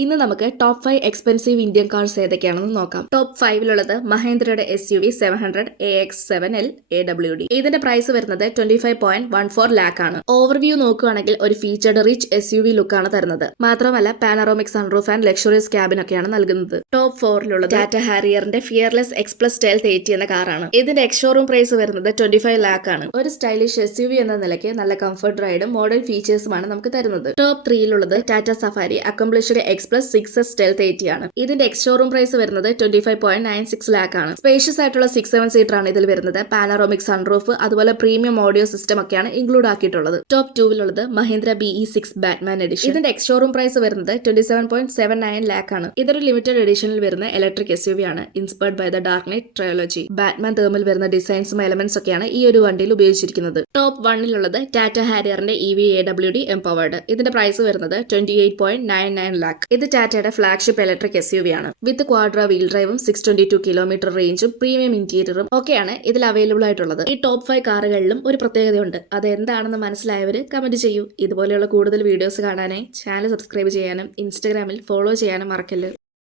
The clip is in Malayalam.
ഇന്ന് നമുക്ക് ടോപ്പ് 5 എക്സ്പെൻസീവ് ഇന്ത്യൻ കാർസ് ഏതൊക്കെയാണെന്ന് നോക്കാം. ടോപ്പ് 5-ലുള്ളത് മഹേന്ദ്രയുടെ SUV 700 AX7L AWD. ഇതിന്റെ പ്രൈസ് വരുന്നത് 25.14 ലാക്ക് ആണ്. ഓവർവ്യൂ നോക്കുകയാണെങ്കിൽ ഒരു ഫീച്ചർഡ് റിച്ച് SUV ലുക്കാണ് തരുന്നത്. മാത്രമല്ല panoramic sunroof and luxurious cabin ഒക്കെയാണ് നൽകുന്നത്. ടോപ്പ് 4-ലുള്ളത് ടാറ്റ ഹാരിയറിന്റെ ഫിയർലെസ് എക്സ്പ്രസ് സ്റ്റൈൽത്ത് 80 എന്ന കാറാണ്. ഇതിന്റെ എക്സ്ഷോറൂം പ്രൈസ് വരുന്നത് 25 ലാക്ക് ആണ്. ഒരു സ്റ്റൈലിഷ് SUV എന്ന നിലയ്ക്ക് നല്ല കംഫർട്ട് റൈഡും മോഡേൺ ഫീച്ചേഴ്സുമാണ് നമുക്ക് തരുന്നത്. ടോപ്പ് 3-ലുള്ളത് Tata Safari accomplished X plus 6S stealth 80 ആണ്. ഇതിന്റെ എക്സ്ഷോറൂം പ്രൈസ് വരുന്നത് 25.96 ലാക്ക് ആണ്. സ്പേഷ്യസ് ആയിട്ടുള്ള 6-7 സീറ്റർ ആണ് ഇതിൽ വരുന്നത്. പാനറോമിക് സൺറൂഫ് അതുപോലെ പ്രീമിയം ഓഡിയോ സിസ്റ്റം ഒക്കെയാണ് ഇൻക്ലൂഡ് ആക്കിയിട്ടുള്ളത്. ടോപ്പ് 2-ലുള്ളത് മഹീന്ദ്ര BE6 ബാറ്റ്മാൻ എഡിഷൻ. ഇതിന്റെ എക്സ്ഷോറൂം പ്രൈസ് വരുന്നത് 27.79 ലാക്ക് ആണ്. ഇതൊരു ലിമിറ്റഡ് എഡിഷനിൽ വരുന്ന ഇലക്ട്രിക് SUV ആണ്. Inspired by the Dark Knight trilogy. Batman തേമിൽ വരുന്ന ഡിസൈൻസും എലമെന്റ്സ് ഒക്കെയാണ് ഈ ഒരു വണ്ടിയിൽ ഉപയോഗിച്ചിരിക്കുന്നത്. ടോപ്പ് 1-ലുള്ളത് ടാറ്റ ഹാരിയറിന്റെ EV AWD എംപവേർഡ്. ഇതിന്റെ പ്രൈസ് വരുന്നത് 28.99 ലാക്ക്. ഇത് ടാറ്റയുടെ ഫ്ലാഗ്ഷിപ്പ് ഇലക്ട്രിക് SUV ആണ്. With quadra wheel ഡ്രൈവും 622 kilometre റേഞ്ചും premium ഇന്റീരിയറും ഒക്കെയാണ് ഇതിൽ അവൈലബിൾ ആയിട്ടുള്ളത്. ഈ ടോപ്പ് 5 കാറുകളിലും ഒരു പ്രത്യേകതയുണ്ട്. അത് എന്താണെന്ന് മനസ്സിലായവര് കമന്റ് ചെയ്യൂ. ഇതുപോലെയുള്ള കൂടുതൽ വീഡിയോസ് കാണാനായി ചാനൽ സബ്സ്ക്രൈബ് ചെയ്യാനും ഇൻസ്റ്റഗ്രാമിൽ ഫോളോ ചെയ്യാനും മറക്കല്ല്.